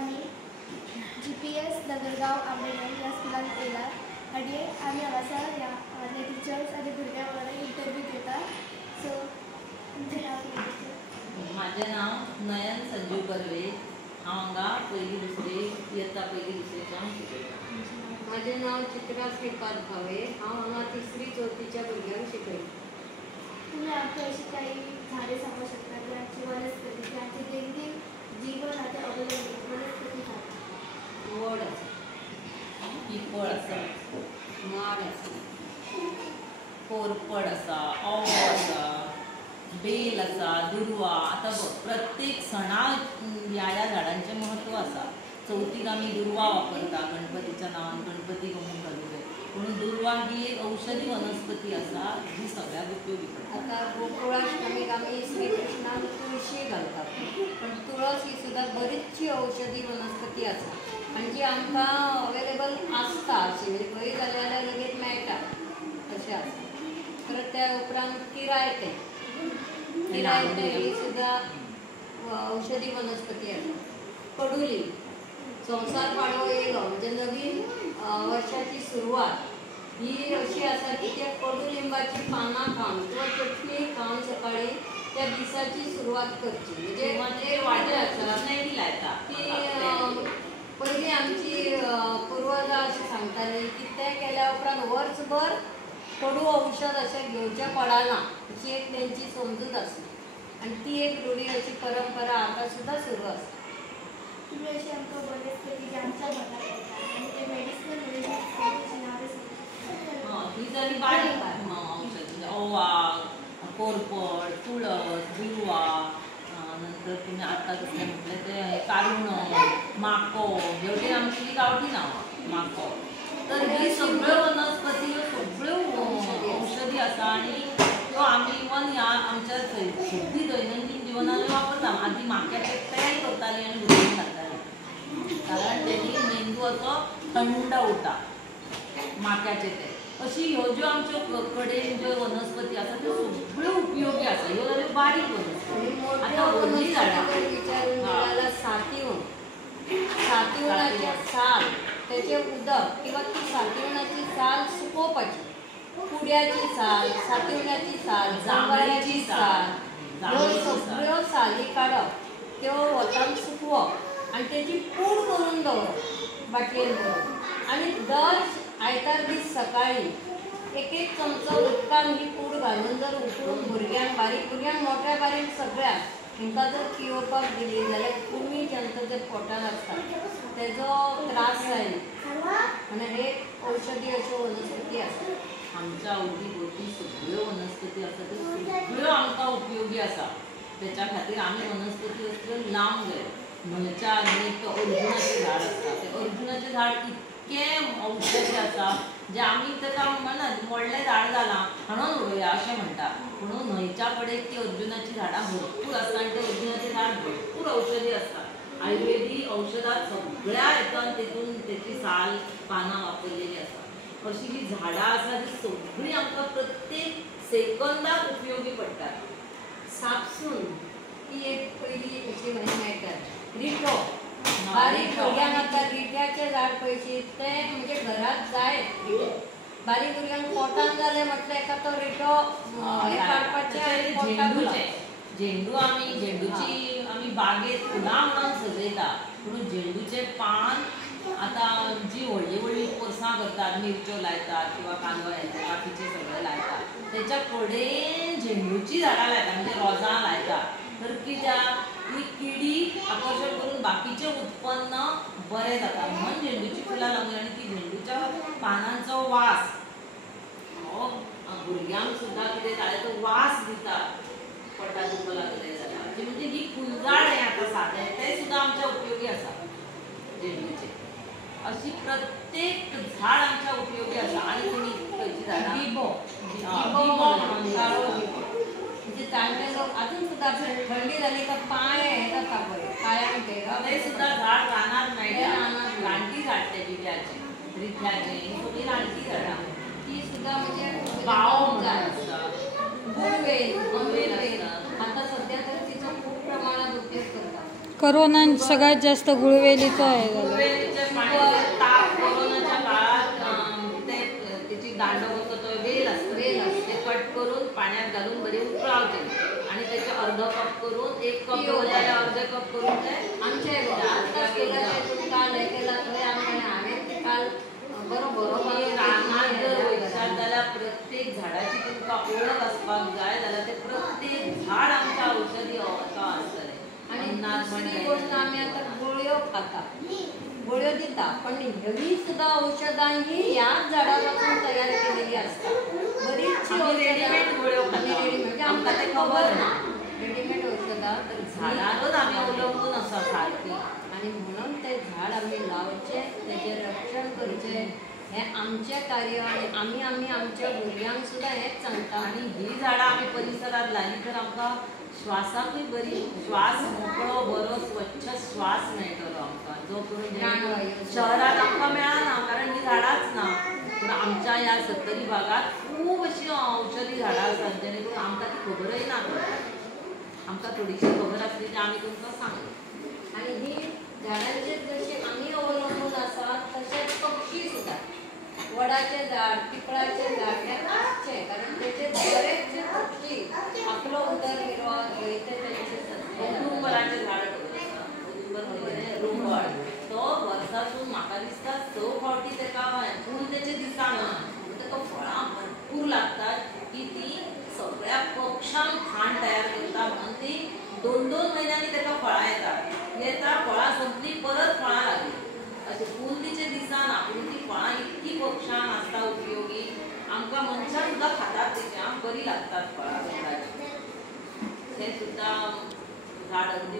आम्ही GPS नगरगाव आंबेडकर या स्कुलान येयला आणि आम्ही हांगासर ह्या टिचर्स आनी भुरग्यां वांगडा इंटरव्यू घेतात. सो तुमचें नांव कितें? माझे नाव नयन संजीव कर्वे. हांव हांगा पयली दुसरी इयत्ता पयली दुसरेच्यान शिकयता. माझे नाव चित्रा श्रीपाद भावे. हांव हांगा तिसरी चवथीच्या भुरग्यांक शिकयता. तुम्ही आमकां अशी काही झाडे सांगू शकता की आमची वनस्पती की आमचे दैनंदिन जीवन आतां अवलंबून वनस्पती खातात? वड आसा, पिपळ आसा, माड आसा, कोरपड आसा, ओंवो आसा, बेल आसा, दुर्वा. आता प्रत्येक सणाक ह्या झाडांचें म्हत्व आसा. चवथीक आमी दुर्वा वापरता गणपतीच्या नांवान गणपतीक होमून घालूंक जाय. पूण दुर्वा ही एक औषधी वनस्पती आसा जी सगळ्याक उपयोगी पडटा. आता गोकुळाष्टमीक आमी श्री कृष्णाक तुळशी घालतात, पण तुळस ही सुद्दां बरीचशी औषधी वनस्पती आसा आनी जी आमकां अवेलेबल आसता अशी म्हणजे खंय जाल्यार लगेच मेळटा अशें आसा. परत त्या उपरांत किरायतें ही सुद्दां औषधी वनस्पती आसा. कडुलिंब, संवसार पाडवो येयलो म्हणजे नवीन वर्षाची सुरवात ही अशी आसा की त्या कडुलिंबाची पानां खावन किंवा चटणी खावन सकाळी त्या दिसाची सुरवात करची. म्हणजे एक वाटे आसा ती पयलीं आमची पुर्वजां अशी सांगताली की तें केल्या उपरांत वर्सभर कडू औषध अशें घेवचें पडना अशी एक तेंची समजूत आसली आनी ती एक रुढी अशी परंपरा आतां सुद्दां सुरू आसा. तुम्ही अशी आमकां वनस्पती जी आमच्या मनाक येता आनी ते मेडिसिनल वनस्पतीची नांवां सांगू? ही जाली बारीक औषध. ओवा, कोरपड, तुळस, दुर्वा, नंतर तुम्ही आतां कसलें म्हटलें तें कारुणो, माको, हेवटेन आमची गांवठी नांवां माको. तर ही सगळ्यो वनस्पती सगळ्यो औषधी आसा आनी त्यो आमी इवन ह्या आमच्या सगळी दैनंदीन जिवनांत वापरता. आदी माक्याचें तेल करतालीं आनी भुरग्यांक घालतालीं कारण तेणी मेंदू असो थंड उरता माक्याचें तेल. अशी ह्यो ज्यो आमच्यो कडेन ज्यो वनस्पती आसा त्यो सगळ्यो उपयोगी आसा. ह्यो जाल्यो बारीक वनस्पती. आतां व्हडलीं झाडां विचारून गेल्यार सातिवणाचें साल तेचें उदक किंवा ती सातिवणाची साल सुकोवपाची. कुड्याची साल, सातिवण्याची साल, जांभळाची साल, ह्यो सगळ्यो साली काडप, त्यो वतान सुकोवप आनी तेची पूड करून दवरप बाटलेन भरून आनी दर आयतार दीस सकाळी एक एक चमचो उदकान ही पूड घालून जर उकळून भुरग्यांक बारीक भुरग्यांक मोठ्या बारीक सगळ्यांक हिंकां जर पिवपाक दिली जाल्यार कुणी जेंचो जर पोटान आसता तेजो त्रास जायना आनी हे औषधी अश्यो वनस्पती आसा. आमच्या अवती भोवती सगळ्यो वनस्पती आसा त्यो सगळ्यो आमकां उपयोगी आसा. तेच्या खातीर आमी वनस्पती असल्यो लावंक जाय. न्हंयच्या न्हंयक अर्जुनाचें झाड आसता. तें अर्जुनाचें झाड इतकें औषधी आसा जें आमी ताका म्हणना व्हडलें झाड जालां हाडून उडोवया अशें म्हणटा. पूण न्हंयच्या कडेन ती अर्जुनाचीं झाडां भरपूर आसता आनी तें अर्जुनाचें झाड भरपूर औषधी आसता. आयुर्वेदीक औषधां सगळ्या हेतून तेतून तेची साल पानां वापरलेलीं आसा. अशी जी झाडां आसा ती सगळीं आमकां प्रत्येक सेकंदाक उपयोगी पडटात. सापसून ही एक पयली अशी मेळटात. रिठो बारीक भुरग्यांक आतां रिठ्याचें झाड पळयशी तें म्हणजे घरांत जाय. बारीक भुरग्यांक पोटान जालें म्हटल्यार एका तो रिठो हे काडपाचें आनी पोटाक झेंडूची आमी बागेंत फुलां म्हणून सजयता. पूण झेंडूचें पान आतां जी व्हडली व्हडली पोरसां करतात मिरच्यो लायतात किंवा कांदो लायतात बाकीचें सगळें लायतात तेच्या कडेन झेंडूची झाडां लायतात म्हणजे रोजां लायतात. तर कित्याक ती किडी आकर्शण करून बाकीचें उत्पन्न बरें जाता म्हणून झेंडूची फुलां लावली. आनी ती झेंडूच्या पानांचो वास हो भुरग्यांक सुद्दां कितें जालें तो वास दिता पोटाक दुखो लागलें जाल्यार. म्हणजे ही फुलझाड हें आतां सादें तें सुद्दां आमच्या उपयोगी आसा झेंडूचें. अशी प्रत्येक झाड आमच्या उपयोगी आसा. आनी तुमी खंयची झाडां? बिबो म्हणजे जाणटे लोक अजून सुद्दां थंडी जाली काय पांय हे जाता पळय पांयांक तें सुद्दां झाड रानांत मेळटा. रानटी झाड तें बिब्याचें रिठ्याचें ही सगळीं रानटी झाडां. ती सुद्दां म्हणजे बाव झाड आसता. गुळवेल आतां सध्या तर तिचो खूब प्रमाणात उपयोग करतात. कोरोनान सगळ्यात जास्त गुळवेलीचं आहे झालं. गुळवेलीच्या पाण्याचे ताप कोरोनाच्या काळात त्याची दांड होतो तो वेल असतो ते कट करून पाण्यात घालून बरी उकळावते आणि त्याचे अर्ध कप करून 1 कप झाल्या अर्धे कप करून ते आमच्या काल हे केला हांवें ते काल बरोबर रानात जर वयशात जाल्यार प्रत्येक झाडाची तुमकां ओळख आसपाक जाय जाल्यार ते प्रत्येक झाड आमच्या औषधी आसतलें. आणि दुसरी गोष्ट आम्ही आता गोळ्यो खाता गोळ्यो दिता पण ही सुद्धा औषधां ही ह्याच झाडापासून तयार केलेली असतात. बरीचशी रेडीमेड गोळ्यो म्हणजे आमकां ते खबर ना रेडीमेड औषधां झाडांवरच आमी अवलंबून आसा सारकी आणि म्हणून ते झाड आम्ही लावचे त्याचे रक्षण करचे हे आमचे कार्य आणि आम्ही आमच्या भुरग्यांक सुद्धा हेच सांगता. आणि ही झाडां आमी परिसरात लायली तर आमकां श्वासाकूय बरी श्वास मोकळो बरो स्वच्छ श्वास मेळटलो आमकां जो करून शहरात आमकां मेळना कारण ही झाडांच ना. पूण आमच्या ह्या 70 भागात खूब अशी औषधी झाडां आसात जेणे करून आमकां ती खबरय ना आमकां थोडीशी खबर आसली ती आमी तुमकां सांगली. आणि ही झाडांचे जसे आम्ही अवलंबून आसात तसेच पक्षी सुद्धा वडाचे झाड पिपळाचे झाड हे आसचे कारण त्याचे बरेचशे पक्षी आपलो उदरनिर्वाह घेयते त्यांचे औदुंबराचें झाड रुंबळ तो वर्सातून म्हाका दिसता 6 फावटी तेका फूल तेचे दिसाना तेका फळां भरपूर लागतात की ती सगळ्या पक्षांक खाण तयार करता म्हणून ती 2-2 महिन्यांनी तेका फळां येता फळां संपली परत फळां लागली अशें फूल तिचे दिसाना पूण ती फळां इतकी पक्षांक आसता उपयोगी आमकां मनशां सुद्दां खातात तेच्या बरी लागतात फळां ते सुद्दां झाड अगदी